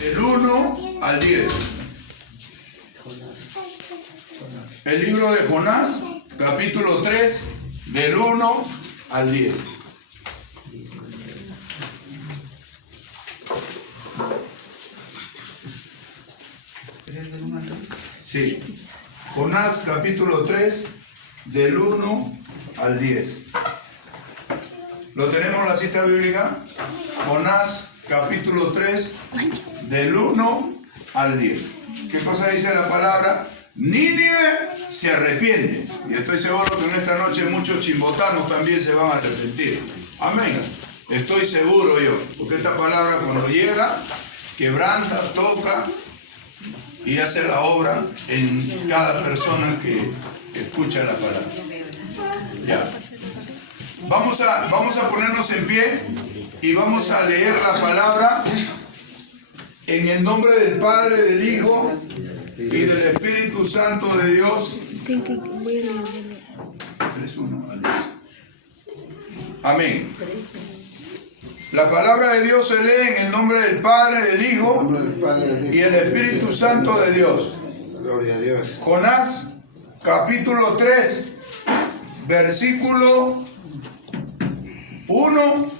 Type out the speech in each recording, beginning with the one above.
del 1 al 10. El libro de Jonás, capítulo 3, del 1 al 10. Sí. Jonás, capítulo 3, del 1 al 10. ¿Lo tenemos la cita bíblica? Jonás, capítulo 3, del 1 al 10. ¿Qué cosa dice la palabra? Nínive se arrepiente. Y estoy seguro que en esta noche muchos chimbotanos también se van a arrepentir. Amén. Estoy seguro yo. Porque esta palabra cuando llega, quebranta, toca y hace la obra en cada persona que escucha la palabra. Ya. Vamos a ponernos en pie y vamos a leer la palabra en el nombre del Padre, del Hijo y del Espíritu Santo de Dios. Amén. La palabra de Dios se lee en el nombre del Padre, del Hijo y el Espíritu Santo de Dios. Gloria a Dios. Jonás, capítulo 3, versículo 1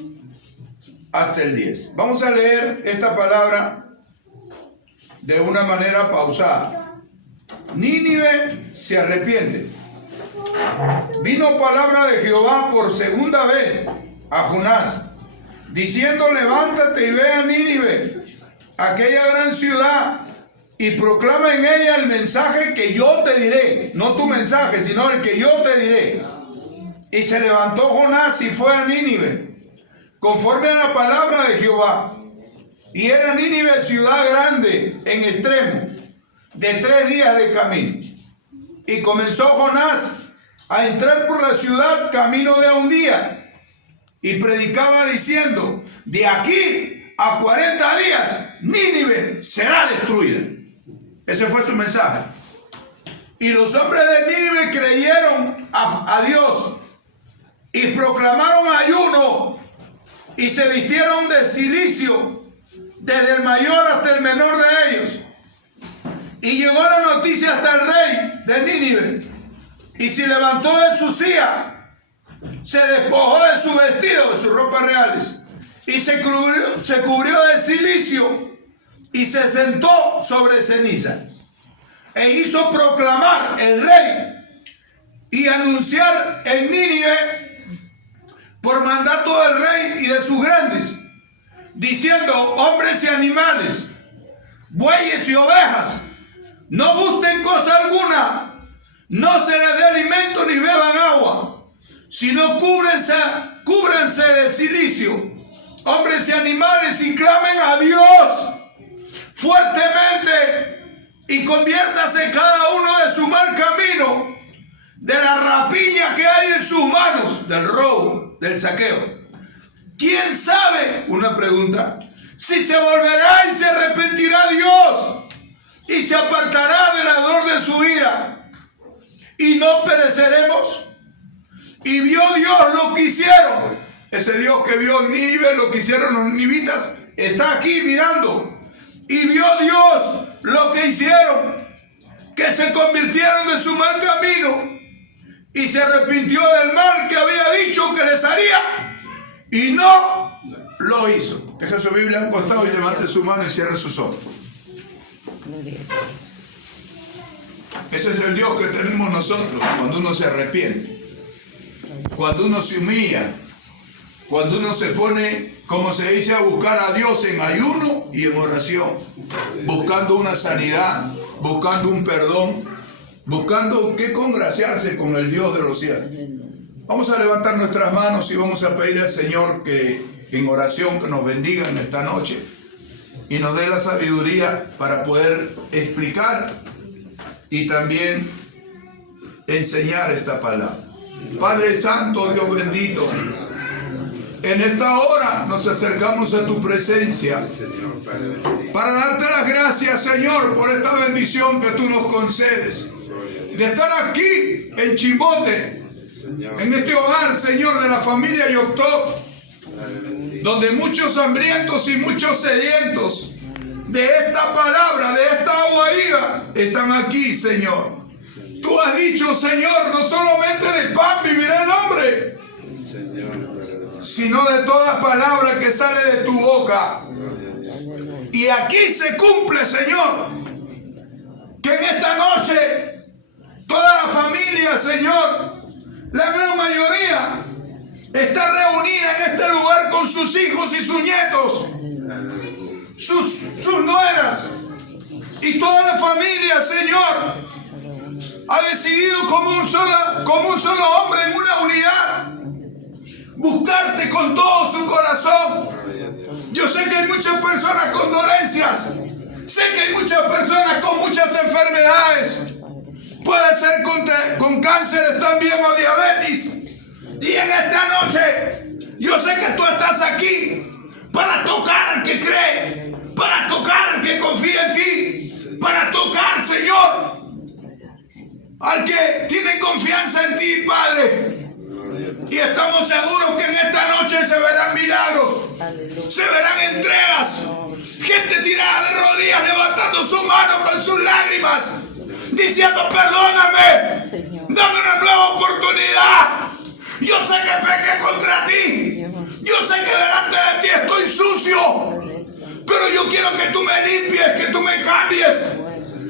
hasta el 10. Vamos a leer esta palabra de una manera pausada. Nínive se arrepiente. Vino palabra de Jehová por segunda vez a Jonás, diciendo: levántate y ve a Nínive, aquella gran ciudad, y proclama en ella el mensaje que yo te diré. No tu mensaje, sino el que yo te diré. Y se levantó Jonás y fue a Nínive, conforme a la palabra de Jehová. Y era Nínive ciudad grande en extremo, de 3 días de camino. Y comenzó Jonás a entrar por la ciudad camino de 1 día, y predicaba diciendo: de aquí a 40 días Nínive será destruida. Ese fue su mensaje. Y los hombres de Nínive creyeron a Dios y proclamaron ayuno y se vistieron de cilicio, desde el mayor hasta el menor de ellos. Y llegó la noticia hasta el rey de Nínive, y se levantó de su silla, se despojó de su vestido, de sus ropas reales, y se cubrió de cilicio y se sentó sobre ceniza, e hizo proclamar el rey y anunciar en Nínive por mandato del rey y de sus grandes, diciendo: hombres y animales, bueyes y ovejas, no gusten cosa alguna, no se les dé alimento ni beban agua, sino cúbranse de cilicio, hombres y animales, y clamen a Dios fuertemente, y conviértase cada uno de su mal camino, de la rapiña que hay en sus manos, del robo, del saqueo. ¿Quién sabe? Una pregunta. Si se volverá y se arrepentirá Dios y se apartará del ardor de su ira, y no pereceremos. Y vio Dios lo que hicieron. Ese Dios que vio en Nínive lo que hicieron los ninivitas está aquí mirando. Y vio Dios lo que hicieron, que se convirtieron de su mal camino y se arrepintió del mal que había dicho que les haría, y no lo hizo. Deje su Biblia a un costado y levante su mano y cierre sus ojos. Ese es el Dios que tenemos nosotros cuando uno se arrepiente, cuando uno se humilla, cuando uno se pone, como se dice, a buscar a Dios en ayuno y en oración, buscando una sanidad, buscando un perdón, buscando que congraciarse con el Dios de los cielos. Vamos a levantar nuestras manos y vamos a pedirle al Señor que en oración que nos bendiga en esta noche y nos dé la sabiduría para poder explicar y también enseñar esta palabra. Padre Santo, Dios bendito, en esta hora nos acercamos a tu presencia para darte las gracias, Señor, por esta bendición que tú nos concedes, de estar aquí en Chimbote, en este hogar, Señor, de la familia Yoctop, donde muchos hambrientos y muchos sedientos de esta palabra, de esta agua viva, están aquí, Señor. Tú has dicho, Señor, no solamente del pan vivirá el hombre, sino de toda palabra que sale de tu boca. Y aquí se cumple, Señor, que en esta noche toda la familia, Señor, la gran mayoría, está reunida en este lugar con sus hijos y sus nietos, sus nueras, y toda la familia, Señor, ha decidido como un solo hombre en una unidad buscarte con todo su corazón. Yo sé que hay muchas personas con dolencias, sé que hay muchas personas con muchas enfermedades, puede ser con cánceres también o diabetes. Y en esta noche yo sé que tú estás aquí para tocar al que cree, para tocar al que confía en ti, para tocar, Señor, al que tiene confianza en ti, Padre. Y estamos seguros que en esta noche se verán milagros, se verán entregas, gente tirada de rodillas levantando su mano con sus lágrimas, diciendo: perdóname, dame una nueva oportunidad. Yo sé que pequé contra ti, yo sé que delante de ti estoy sucio, pero yo quiero que tú me limpies, que tú me cambies.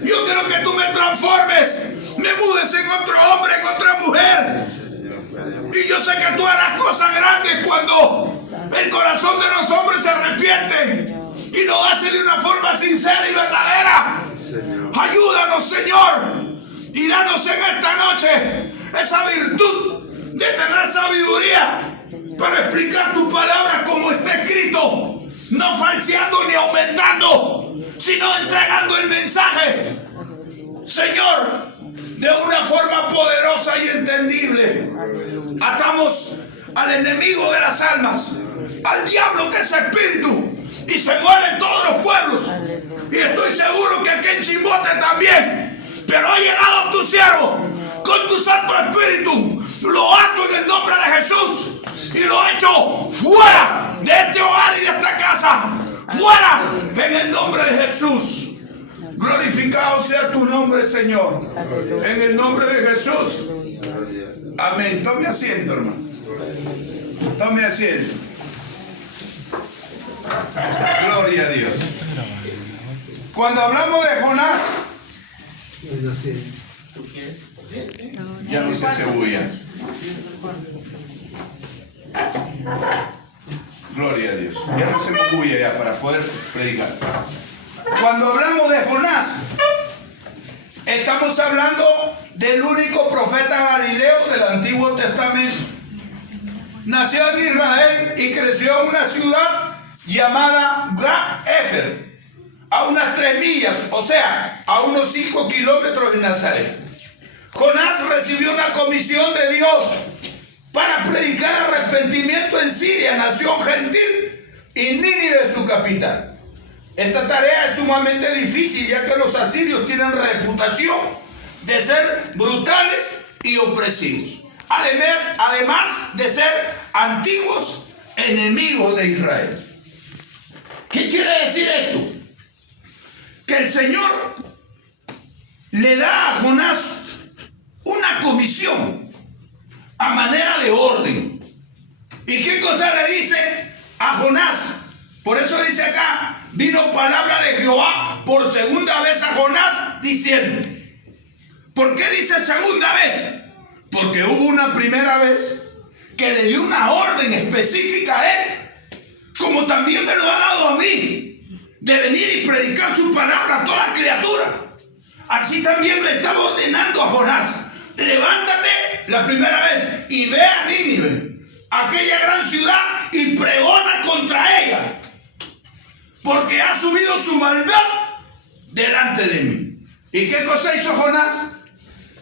Yo quiero que tú me transformes, me mudes en otro hombre, en otra mujer. Y yo sé que tú harás cosas grandes cuando el corazón de los hombres se arrepiente y lo hace de una forma sincera y verdadera. Ayúdanos, Señor, y danos en esta noche esa virtud de tener sabiduría para explicar tu palabra como está escrito, no falseando ni aumentando, sino entregando el mensaje, Señor, de una forma poderosa y entendible. Atamos al enemigo de las almas, al diablo, que es espíritu, y se mueven todos los pueblos. Y estoy seguro que aquí en Chimbote también. Pero ha llegado tu siervo con tu Santo Espíritu. Lo ato en el nombre de Jesús y lo echo fuera de este hogar y de esta casa. Fuera en el nombre de Jesús. Glorificado sea tu nombre, Señor. En el nombre de Jesús. Amén. Tome asiento, hermano. Tome asiento. Gloria a Dios. Cuando hablamos de Jonás, ya no se cebulla. Gloria a Dios. Ya no se me bulla ya para poder predicar. Cuando hablamos de Jonás, estamos hablando del único profeta galileo del Antiguo Testamento. Nació en Israel y creció en una ciudad llamada Gat-Efer, a unas 3 millas, o sea, a unos 5 kilómetros de Nazaret. Jonás recibió una comisión de Dios para predicar arrepentimiento en Siria, nación gentil, y Nínive, su capital. Esta tarea es sumamente difícil, ya que los asirios tienen reputación de ser brutales y opresivos, además de ser antiguos enemigos de Israel. ¿Qué quiere decir esto? Que el Señor le da a Jonás una comisión a manera de orden. ¿Y qué cosa le dice a Jonás? Por eso dice acá: vino palabra de Jehová por segunda vez a Jonás diciendo. ¿Por qué dice segunda vez? Porque hubo una primera vez que le dio una orden específica a él, como también me lo ha dado a mí, de venir y predicar su palabra a toda criatura. Así también le estaba ordenando a Jonás: levántate la primera vez y ve a Nínive, aquella gran ciudad, y pregona contra ella, porque ha subido su maldad delante de mí. ¿Y qué cosa hizo Jonás?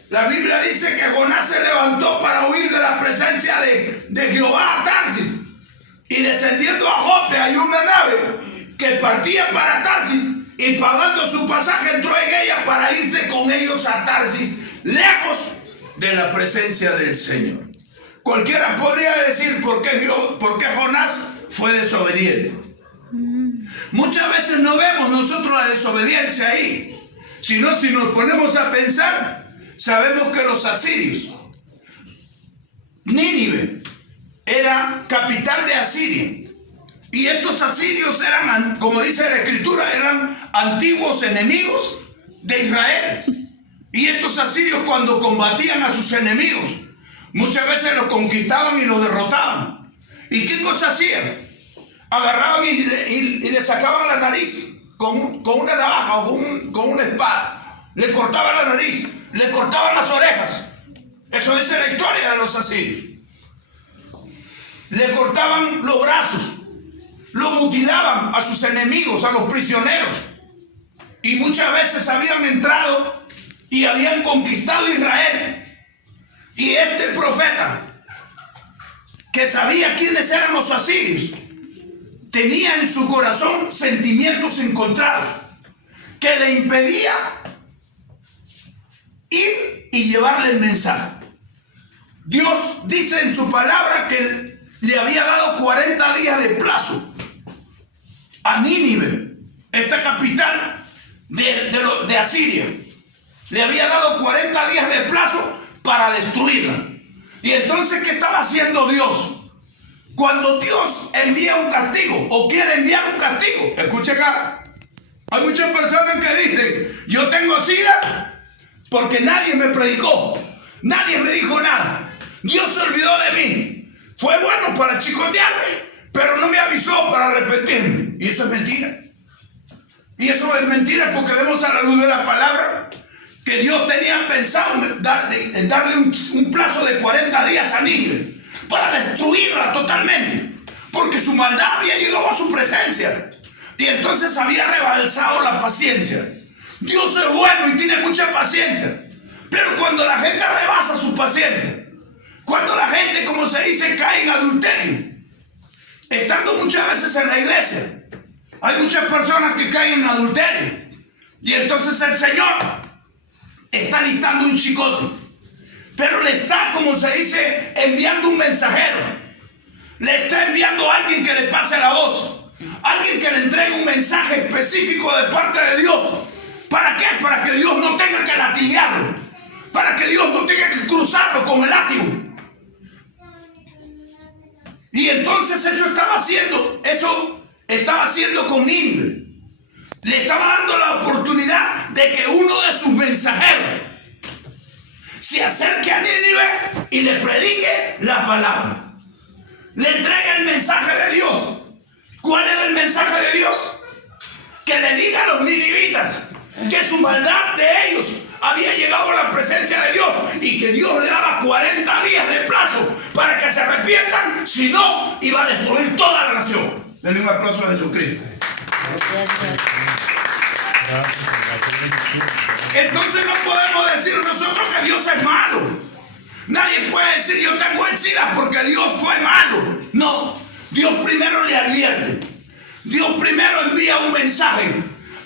La Biblia dice que Jonás se levantó para huir de la presencia de Jehová a Tarsis, y descendiendo a Jope hay una nave que partía para Tarsis, y pagando su pasaje entró en ella para irse con ellos a Tarsis, lejos de la presencia del Señor. Cualquiera podría decir por qué Jonás fue desobediente. Muchas veces no vemos nosotros la desobediencia ahí, sino si nos ponemos a pensar, sabemos que los asirios, Nínive era capital de Asiria, y estos asirios eran, como dice la escritura, eran antiguos enemigos de Israel. Y estos asirios, cuando combatían a sus enemigos, muchas veces los conquistaban y los derrotaban. ¿Y qué cosa hacían? Agarraban y le sacaban la nariz con una navaja o con una espada. Le cortaban la nariz, le cortaban las orejas. Eso dice la historia de los asirios. Le cortaban los brazos, lo mutilaban a sus enemigos, a los prisioneros. Y muchas veces habían entrado y habían conquistado Israel. Y este profeta, que sabía quiénes eran los asirios, tenía en su corazón sentimientos encontrados que le impedía ir y llevarle el mensaje. Dios dice en su palabra que le había dado 40 días de plazo a Nínive, esta capital de Asiria. Le había dado 40 días de plazo para destruirla. Y entonces, ¿qué estaba haciendo Dios? Cuando Dios envía un castigo o quiere enviar un castigo, escuche acá, hay muchas personas que dicen: yo tengo SIDA porque nadie me predicó, nadie me dijo nada, Dios se olvidó de mí. Fue bueno para chicotearme, pero no me avisó para arrepentirme. Y eso es mentira. Y eso es mentira porque vemos a la luz de la palabra que Dios tenía pensado darle un plazo de 40 días a Nínive para destruirla totalmente, porque su maldad había llegado a su presencia y entonces había rebalsado la paciencia. Dios es bueno y tiene mucha paciencia, pero cuando la gente rebasa su paciencia, cuando la gente, como se dice, cae en adulterio, estando muchas veces en la iglesia, hay muchas personas que caen en adulterio, y entonces el Señor está listando un chicote, pero le está, como se dice, enviando un mensajero. Le está enviando a alguien que le pase la voz, alguien que le entregue un mensaje específico de parte de Dios. ¿Para qué? Para que Dios no tenga que latigarlo, para que Dios no tenga que cruzarlo con el látigo. Y entonces eso estaba haciendo con Nínive. Le estaba dando la oportunidad de que uno de sus mensajeros se acerque a Nínive y le predique la palabra. Le entregue el mensaje de Dios. ¿Cuál era el mensaje de Dios? Que le diga a los ninivitas que su maldad de ellos había llegado a la presencia de Dios y que Dios le daba 40 días de plazo para que se arrepientan, si no, iba a destruir toda la nación. Denle un aplauso a Jesucristo. Entonces no podemos decir nosotros que Dios es malo. Nadie puede decir: yo tengo el SIDA porque Dios fue malo. No, Dios primero le advierte. Dios primero envía un mensaje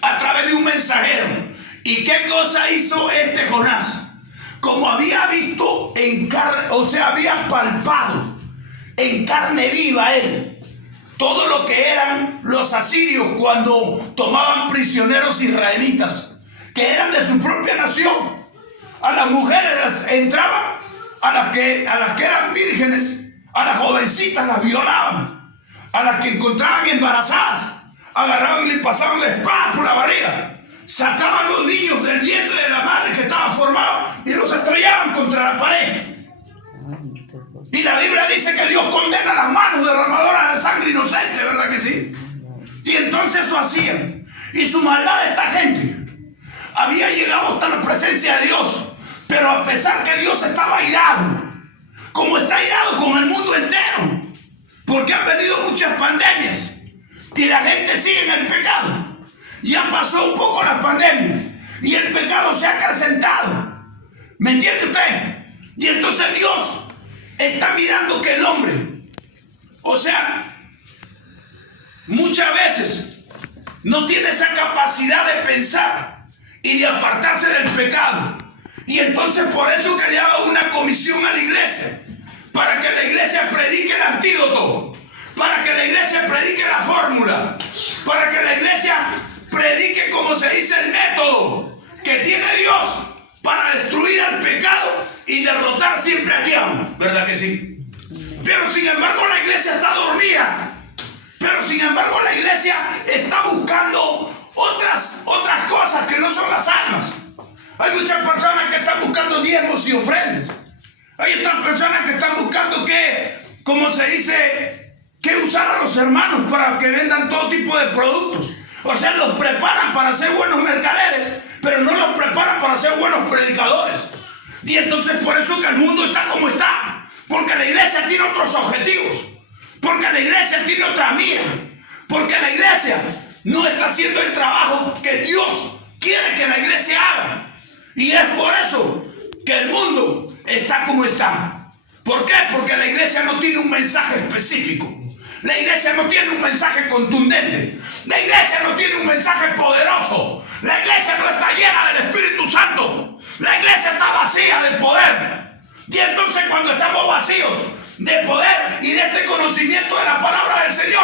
a través de un mensajero. ¿Y qué cosa hizo este Jonás? Como había visto en carne, o sea, había palpado en carne viva él todo lo que eran los asirios cuando tomaban prisioneros israelitas, que eran de su propia nación. A las mujeres las entraban, a las que eran vírgenes, a las jovencitas las violaban, a las que encontraban embarazadas, agarraban y le pasaban la espada por la barriga, sacaban los niños del vientre de la madre que estaba formado y los estrellaban contra la pared. Y la Biblia dice que Dios condena las manos derramadoras de sangre inocente, ¿verdad que sí? Y entonces eso hacían. Y su maldad de esta gente había llegado hasta la presencia de Dios. Pero a pesar que Dios estaba airado, como está airado con el mundo entero, porque han venido muchas pandemias y la gente sigue en el pecado. Ya pasó un poco la pandemia y el pecado se ha acrecentado. ¿Me entiende usted? Y entonces Dios está mirando que el hombre, o sea, muchas veces no tiene esa capacidad de pensar y de apartarse del pecado. Y entonces por eso que le hago una comisión a la iglesia, para que la iglesia predique el antídoto, para que la iglesia predique la fórmula, para que la iglesia predique, como se dice, el método que tiene Dios para destruir al pecado y derrotar siempre al diablo, ¿verdad que sí? Pero sin embargo la iglesia está dormida, pero sin embargo la iglesia está buscando otras cosas que no son las almas. Hay muchas personas que están buscando diezmos y ofrendas. Hay otras personas que están buscando que, como se dice, que usar a los hermanos para que vendan todo tipo de productos. O sea, los preparan para ser buenos mercaderes, pero no los preparan para ser buenos predicadores. Y entonces por eso que el mundo está como está. Porque la iglesia tiene otros objetivos. Porque la iglesia tiene otra mira. Porque la iglesia no está haciendo el trabajo que Dios quiere que la iglesia haga. Y es por eso que el mundo está como está. ¿Por qué? Porque la iglesia no tiene un mensaje específico. La iglesia no tiene un mensaje contundente. La iglesia no tiene un mensaje poderoso. La iglesia no está llena del Espíritu Santo. La iglesia está vacía de poder. Y entonces cuando estamos vacíos de poder y de este conocimiento de la palabra del Señor,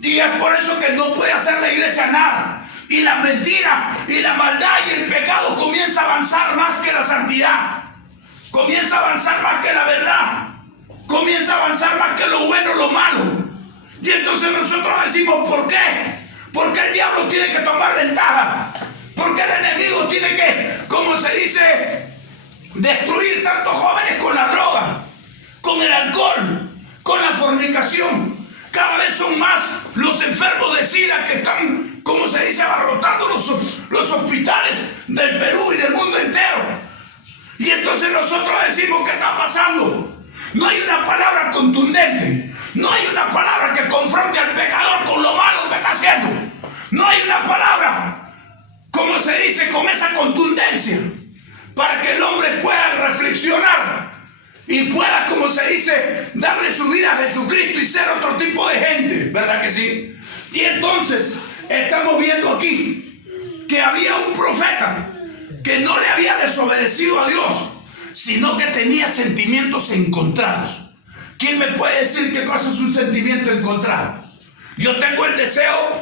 y es por eso que no puede hacer la iglesia nada. Y la mentira y la maldad y el pecado comienza a avanzar más que la santidad. Comienza a avanzar más que la verdad. Comienza a avanzar más que lo bueno, lo malo. Y entonces nosotros decimos, ¿por qué? Porque el diablo tiene que tomar ventaja. Porque el enemigo tiene que, como se dice, destruir tantos jóvenes con la droga, con el alcohol, con la fornicación. Cada vez son más los enfermos de SIDA que están, como se dice, abarrotando los hospitales del Perú y del mundo entero. Y entonces nosotros decimos, ¿qué está pasando? No hay una palabra contundente. No hay una palabra que confronte al pecador con lo malo que está haciendo. No hay una palabra, como se dice, con esa contundencia, para que el hombre pueda reflexionar y pueda, como se dice, darle su vida a Jesucristo y ser otro tipo de gente, ¿verdad que sí? Y entonces estamos viendo aquí que había un profeta que no le había desobedecido a Dios, sino que tenía sentimientos encontrados. ¿Quién me puede decir qué cosa es un sentimiento encontrado? Yo tengo el deseo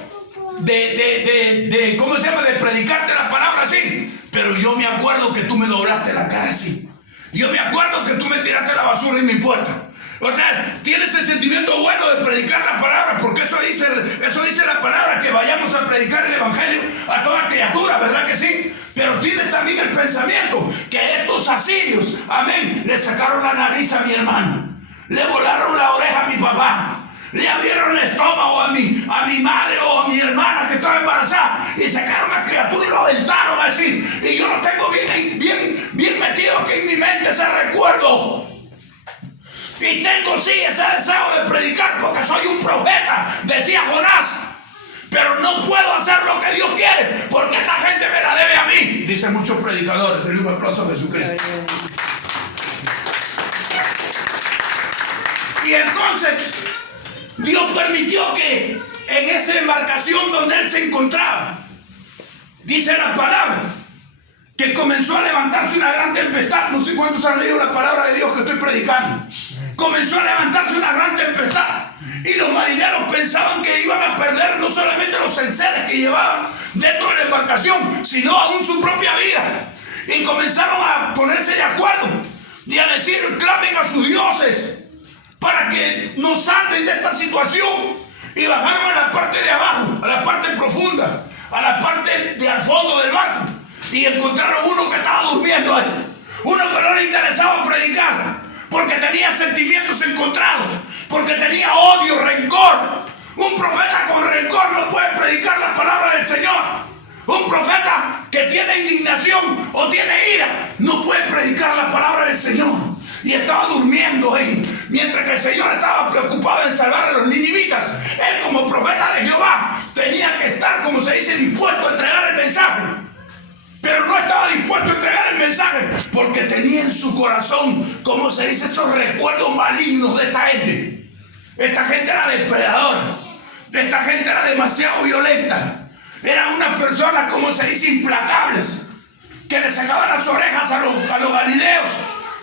de ¿cómo se llama? De predicarte la palabra así, pero yo me acuerdo que tú me doblaste la cara así. Yo me acuerdo que tú me tiraste la basura en mi puerta. O sea, tienes el sentimiento bueno de predicar la palabra, porque eso dice la palabra, que vayamos a predicar el evangelio a toda criatura, ¿verdad que sí? Pero tienes también el pensamiento que estos asirios, amén, le sacaron la nariz a mi hermano, le volaron la oreja a mi papá, le abrieron el estómago a mi madre o a mi hermana que estaba embarazada, y sacaron a la criatura y lo aventaron así. Y yo lo tengo bien metido aquí en mi mente ese recuerdo. Y tengo sí ese deseo de predicar porque soy un profeta, decía Jonás. Pero no puedo hacer lo que Dios quiere porque esta gente me la debe a mí, dicen muchos predicadores. Un aplauso a Jesucristo. Y entonces Dios permitió que en esa embarcación donde él se encontraba, dice la palabra, que comenzó a levantarse una gran tempestad. No sé cuántos han leído la palabra de Dios que estoy predicando. Comenzó a levantarse una gran tempestad y los marineros pensaban que iban a perder no solamente los enseres que llevaban dentro de la embarcación, sino aún su propia vida. Y comenzaron a ponerse de acuerdo y a decir, clamen a sus dioses para que nos salven de esta situación. Y bajaron a la parte de abajo, a la parte profunda, a la parte de al fondo del barco, y encontraron uno que estaba durmiendo ahí, uno que no le interesaba predicar porque tenía sentimientos encontrados, porque tenía odio, rencor. Un profeta con rencor no puede predicar la palabra del Señor. Un profeta que tiene indignación o tiene ira no puede predicar la palabra del Señor. Y estaba durmiendo ahí, mientras que el Señor estaba preocupado en salvar a los ninivitas. Él, como profeta de Jehová, tenía que estar, como se dice, dispuesto a entregar el mensaje. Pero no estaba dispuesto a entregar el mensaje porque tenía en su corazón, como se dice, esos recuerdos malignos de esta gente. Esta gente era depredadora. Esta gente era demasiado violenta. Eran unas personas, como se dice, implacables, que le sacaban las orejas a los galileos,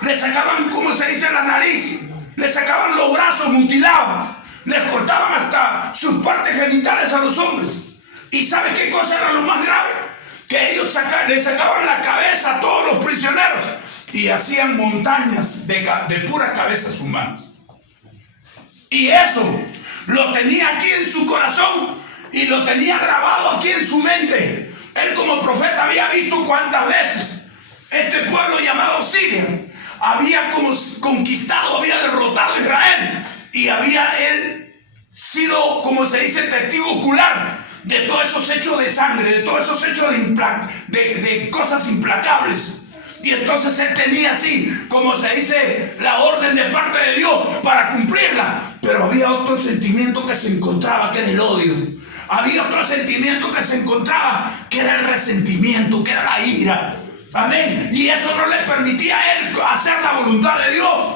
le sacaban, como se dice, la nariz, le sacaban los brazos mutilados, Les cortaban hasta sus partes genitales a los hombres. ¿Y sabe qué cosa era lo más grave? Que ellos le sacaban la cabeza a todos los prisioneros y hacían montañas de puras cabezas humanas. Y eso lo tenía aquí en su corazón y lo tenía grabado aquí en su mente. Él como profeta había visto cuántas veces este pueblo llamado Siria había conquistado, había derrotado a Israel, y había él sido, como se dice, testigo ocular de todos esos hechos de sangre, de todos esos hechos de cosas implacables. Y entonces él tenía así, como se dice, la orden de parte de Dios para cumplirla. Pero había otro sentimiento que se encontraba, que era el odio. Había otro sentimiento que se encontraba, que era el resentimiento, que era la ira. Amén. Y eso no le permitía a él hacer la voluntad de Dios.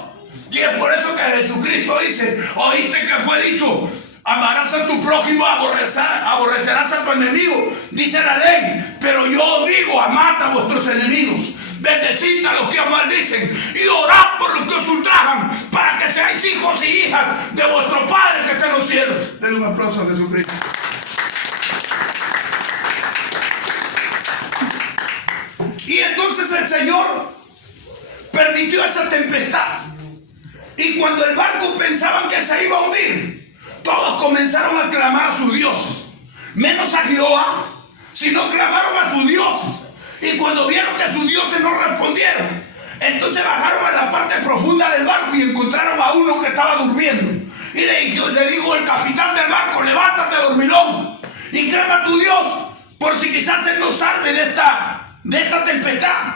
Y es por eso que Jesucristo dice: oíste que fue dicho, amarás a tu prójimo, aborrecerás a tu enemigo. Dice la ley, pero yo os digo, amad a vuestros enemigos, bendecid a los que os maldicen y orad por los que os ultrajan, para que seáis hijos y hijas de vuestro Padre que está en los cielos. Denle un aplauso a Jesucristo. Y entonces el Señor permitió esa tempestad. Y cuando el barco pensaban que se iba a hundir, todos comenzaron a clamar a sus dioses, menos a Jehová, sino clamaron a sus dioses. Y cuando vieron que sus dioses no respondieron, entonces bajaron a la parte profunda del barco y encontraron a uno que estaba durmiendo. Y le dijo el capitán del barco: levántate, dormilón, y clama a tu Dios, por si quizás Él nos salve de esta tempestad.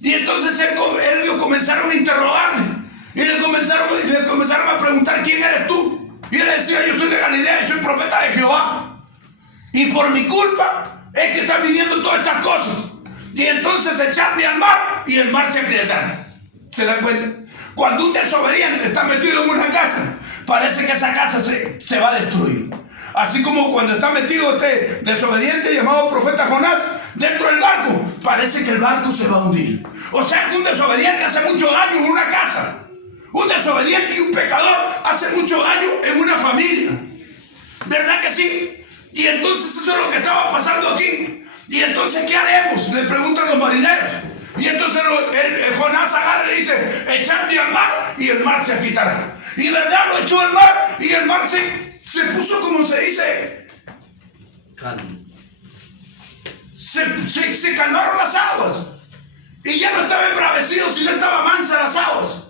Y entonces ellos comenzaron a interrogarle. Y le comenzaron a preguntar: ¿quién eres tú? Y él decía: yo soy de Galilea y soy profeta de Jehová. Y por mi culpa es que están viniendo todas estas cosas. Y entonces echarme al mar y el mar se aquietara. ¿Se dan cuenta? Cuando un desobediente está metido en una casa, parece que esa casa se va a destruir. Así como cuando está metido este desobediente llamado profeta Jonás dentro del barco, parece que el barco se va a hundir. O sea que un desobediente hace mucho daño en una casa. Un desobediente y un pecador hace mucho daño en una familia. ¿Verdad que sí? Y entonces eso es lo que estaba pasando aquí. Y entonces, ¿qué haremos? Le preguntan los marineros. Y entonces Jonás agarra y le dice: echadme al mar y el mar se aquitará. Y verdad, lo echó al mar y el mar se puso, como se dice, calmo. Se calmaron las aguas. Y ya no estaba embravecido, sino estaba mansa las aguas.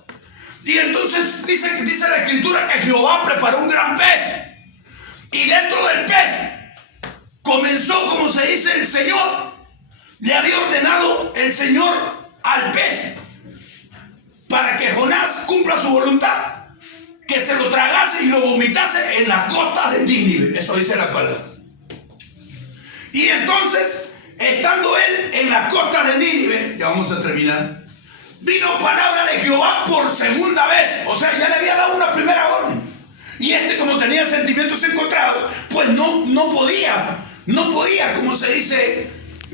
Y entonces dice la escritura que Jehová preparó un gran pez. Y dentro del pez comenzó, como se dice, el Señor. Le había ordenado el Señor al pez para que Jonás cumpla su voluntad, que se lo tragase y lo vomitase en las costas de Nínive. Eso dice la palabra. Y entonces, estando él en las costas de Nínive, ya vamos a terminar, vino palabra de Jehová por segunda vez. O sea, ya le había dado una primera orden. Y como tenía sentimientos encontrados, pues no podía, como se dice,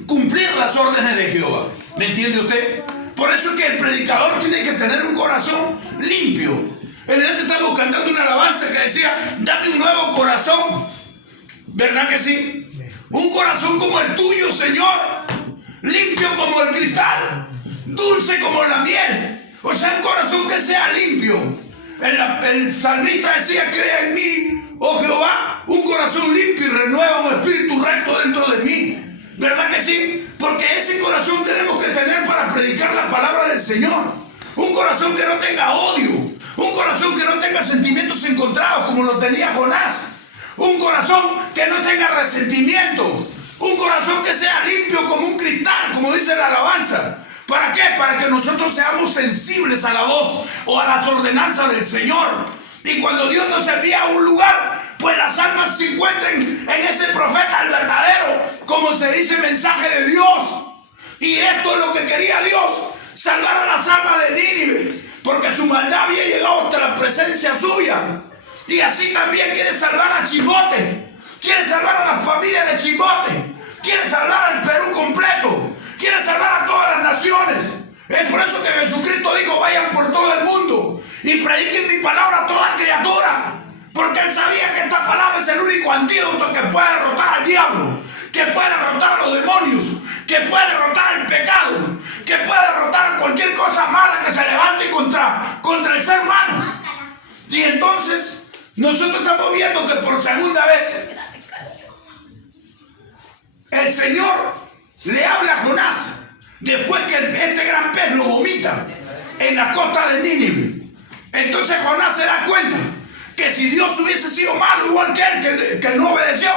cumplir las órdenes de Jehová. ¿Me entiende usted? Por eso es que el predicador tiene que tener un corazón limpio. El día que estamos cantando una alabanza que decía: dame un nuevo corazón. ¿Verdad que sí? Un corazón como el tuyo, Señor, limpio como el cristal, dulce como la miel. O sea, un corazón que sea limpio. El salmista decía: crea en mí, oh Jehová, un corazón limpio y renueva un espíritu recto dentro de mí. ¿Verdad que sí? Porque ese corazón tenemos que tener para predicar la palabra del Señor. Un corazón que no tenga odio, un corazón que no tenga sentimientos encontrados como lo tenía Jonás, un corazón que no tenga resentimiento, un corazón que sea limpio como un cristal, como dice la alabanza. ¿Para qué? Para que nosotros seamos sensibles a la voz o a las ordenanzas del Señor. Y cuando Dios nos envía a un lugar, pues las almas se encuentren en ese profeta, el verdadero, como se dice, mensaje de Dios. Y esto es lo que quería Dios: salvar a las almas de Nínive, porque su maldad había llegado hasta la presencia suya. Y así también quiere salvar a Chimbote, quiere salvar a las familias de Chimbote, quiere salvar al Perú completo, quiere salvar a todas las naciones. Es por eso que Jesucristo dijo: vayan por todo el mundo y prediquen mi palabra a toda criatura. Porque él sabía que esta palabra es el único antídoto que puede derrotar al diablo, que puede derrotar a los demonios, que puede derrotar el pecado, que puede derrotar cualquier cosa mala que se levante contra el ser humano. Y entonces nosotros estamos viendo que por segunda vez el Señor le habla a Jonás después que este gran pez lo vomita en la costa de Nínive. Entonces Jonás se da cuenta que si Dios hubiese sido malo igual que él, que no obedeció,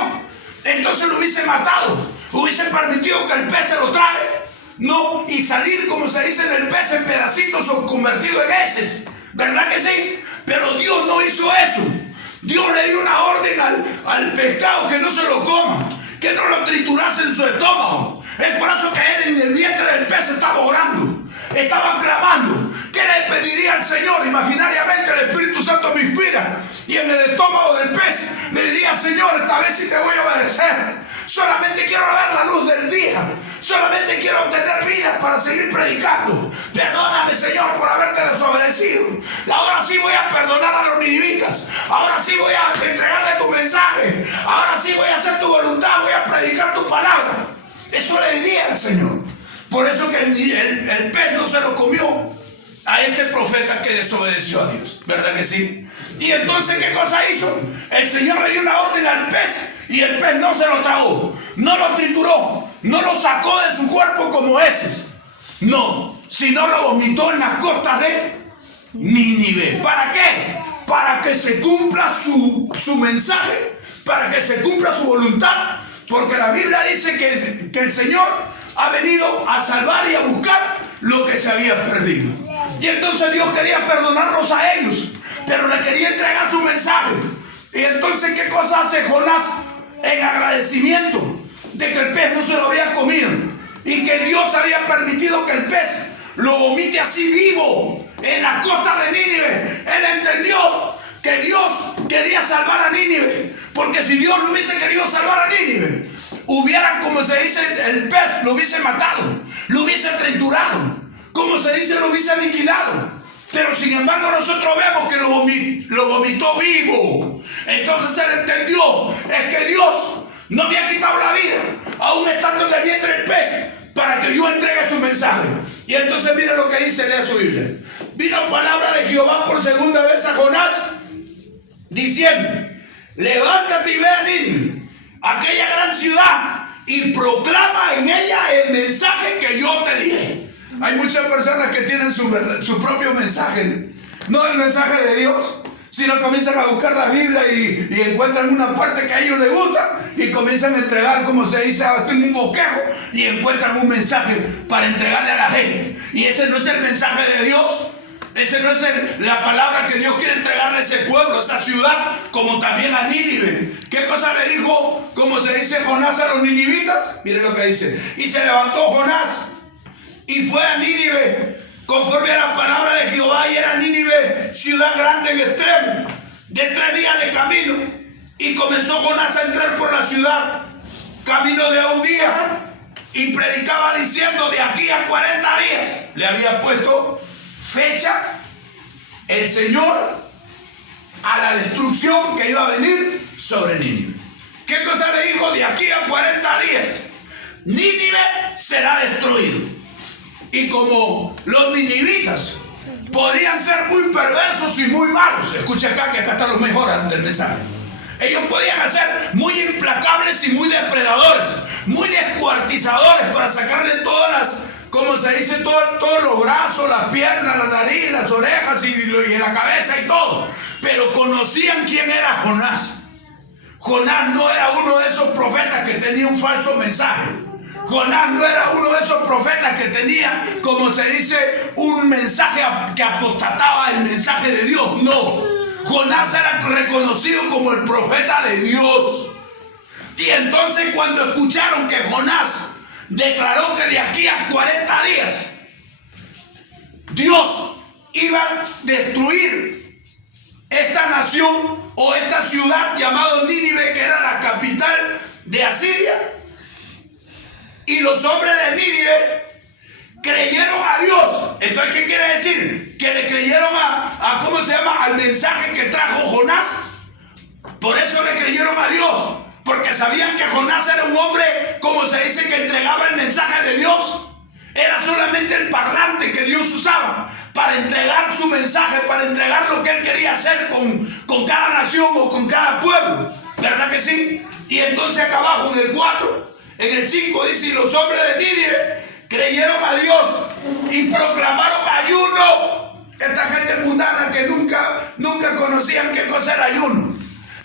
entonces lo hubiese matado, hubiese permitido que el pez se lo trague, no, y salir, como se dice, del pez en pedacitos o convertido en heces, ¿verdad que sí? Pero Dios no hizo eso. Dios le dio una orden al pescado que no se lo coma, que no lo triturase en su estómago. Es por eso que él en el vientre del pez estaba orando, estaba clamando. ¿Qué le pediría al Señor? Imaginariamente el Espíritu Santo me inspira, y en el estómago del pez le diría al Señor: esta vez sí te voy a obedecer. Solamente quiero ver la luz del día. Solamente quiero tener vida para seguir predicando. Perdóname, Señor, por haberte desobedecido. Ahora sí voy a perdonar a los ninivitas. Ahora sí voy a entregarle tu mensaje. Ahora sí voy a hacer tu voluntad. Voy a predicar tu palabra. Eso le diría al Señor. Por eso que el pez no se lo comió a este profeta que desobedeció a Dios. ¿Verdad que sí? Y entonces, ¿qué cosa hizo? El Señor le dio una orden al pez y el pez no se lo tragó, no lo trituró, no lo sacó de su cuerpo como heces. No, sino lo vomitó en las costas de Nínive. ¿Para qué? Para que se cumpla su mensaje, para que se cumpla su voluntad. Porque la Biblia dice que el Señor ha venido a salvar y a buscar lo que se había perdido. Y entonces Dios quería perdonarlos a ellos, pero le quería entregar su mensaje. Y entonces, ¿qué cosa hace Jonás en agradecimiento de que el pez no se lo había comido y que Dios había permitido que el pez lo vomite así vivo en la costa de Nínive? Él entendió que Dios quería salvar a Nínive, porque si Dios no hubiese querido salvar a Nínive, hubieran, como se dice, el pez lo hubiese matado, lo hubiese triturado, como se dice, lo hubiese aniquilado. Pero sin embargo nosotros vemos que lo vomitó vivo. Entonces él entendió, es que Dios no me ha quitado la vida, aún estando en el vientre del pez, para que yo entregue su mensaje. Y entonces mire lo que dice, lea su Biblia. Vino palabra de Jehová por segunda vez a Jonás, diciendo: levántate y ve a Nínive, aquella gran ciudad, y proclama en ella el mensaje que yo te dije. Hay muchas personas que tienen su propio mensaje, no el mensaje de Dios, sino comienzan a buscar la Biblia y encuentran una parte que a ellos les gusta y comienzan a entregar, como se dice, hacen un bosquejo y encuentran un mensaje para entregarle a la gente. Y ese no es el mensaje de Dios. Ese no es la palabra que Dios quiere entregarle a ese pueblo, a esa ciudad, como también a Nínive. ¿Qué cosa le dijo, como se dice, Jonás a los ninivitas? Miren lo que dice. Y se levantó Jonás y fue a Nínive conforme a la palabra de Jehová, y era Nínive ciudad grande en extremo, de 3 días de camino. Y comenzó Jonás a entrar por la ciudad, camino de un día, y predicaba diciendo: de aquí a 40 días. Le había puesto fecha el Señor a la destrucción que iba a venir sobre Nínive. ¿Qué cosa le dijo? De aquí a 40 días Nínive será destruido. Y como los ninivitas podrían ser muy perversos y muy malos, escucha acá, que acá están los mejores del mensaje. Ellos podían ser muy implacables y muy depredadores, muy descuartizadores, para sacarle todas las, como se dice, todos los brazos, las piernas, la nariz, las orejas y la cabeza y todo. Pero conocían quién era Jonás. Jonás no era uno de esos profetas que tenía un falso mensaje. Jonás no era uno de esos profetas que tenía, como se dice, un mensaje que apostataba el mensaje de Dios. No, Jonás era reconocido como el profeta de Dios. Y entonces, cuando escucharon que Jonás declaró que de aquí a 40 días Dios iba a destruir esta nación o esta ciudad llamada Nínive, que era la capital de Asiria, y los hombres de Nínive creyeron a Dios. Entonces, ¿qué quiere decir? Que le creyeron ¿cómo se llama? Al mensaje que trajo Jonás. Por eso le creyeron a Dios, porque sabían que Jonás era un hombre, como se dice, que entregaba el mensaje de Dios. Era solamente el parlante que Dios usaba para entregar su mensaje, para entregar lo que él quería hacer con cada nación o con cada pueblo. ¿Verdad que sí? Y entonces acá abajo en el 4, en el 5 dice: y los hombres de Nínive creyeron a Dios y proclamaron ayuno. Esta gente mundana que nunca conocían qué cosa era ayuno,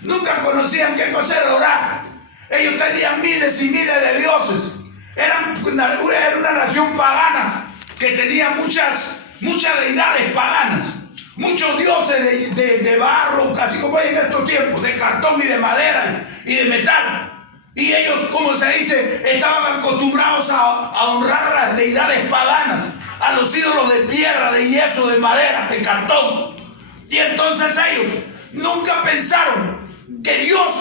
nunca conocían qué cosa era orar. Ellos tenían miles y miles de dioses. Era una nación pagana que tenía muchas deidades paganas, muchos dioses de barro, casi como hay en estos tiempos, de cartón y de madera y de metal. Y ellos, como se dice, estaban acostumbrados a honrar a las deidades paganas, a los ídolos de piedra, de yeso, de madera, de cartón. Y entonces ellos nunca pensaron que Dios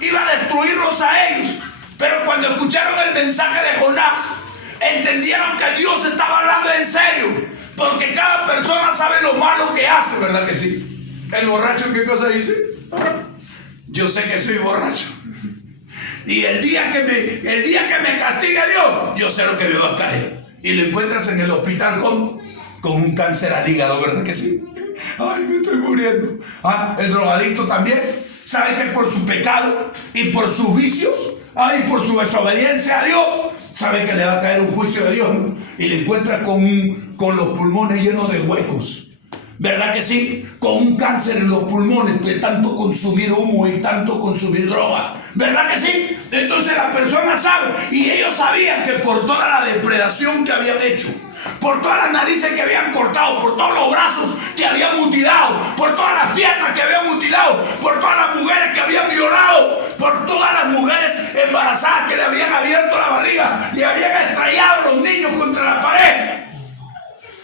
iba a destruirlos a ellos. Pero cuando escucharon el mensaje de Jonás, entendieron que Dios estaba hablando en serio. Porque cada persona sabe lo malo que hace, ¿verdad que sí? El borracho, ¿qué cosa dice? Yo sé que soy borracho. Y el día que me castigue Dios, yo sé lo que me va a caer. Y lo encuentras en el hospital con un cáncer al hígado, ¿verdad que sí? Ay, me estoy muriendo. El drogadicto también sabe que por su pecado y por sus vicios, y por su desobediencia a Dios, sabe que le va a caer un juicio de Dios. Y le encuentras con los pulmones llenos de huecos. ¿Verdad que sí? Con un cáncer en los pulmones de tanto consumir humo y tanto consumir droga. ¿Verdad que sí? Entonces la persona sabe, y ellos sabían que por toda la depredación que habían hecho, por todas las narices que habían cortado, por todos los brazos que habían mutilado, por todas las piernas que habían mutilado, por todas las mujeres que habían violado, por todas las mujeres embarazadas que le habían abierto la barriga y habían estrellado a los niños contra la pared.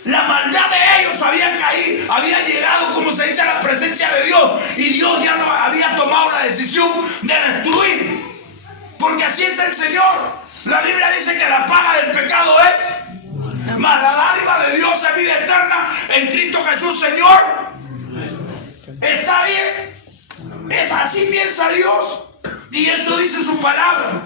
La maldad de ellos había caído, había llegado, como se dice, a la presencia de Dios, y Dios ya no había tomado la decisión de destruir, porque así es el Señor. La Biblia dice que la paga del pecado es, mas la dádiva de Dios es vida eterna en Cristo Jesús, Señor. ¿Está bien? Es así piensa Dios, y eso dice su palabra.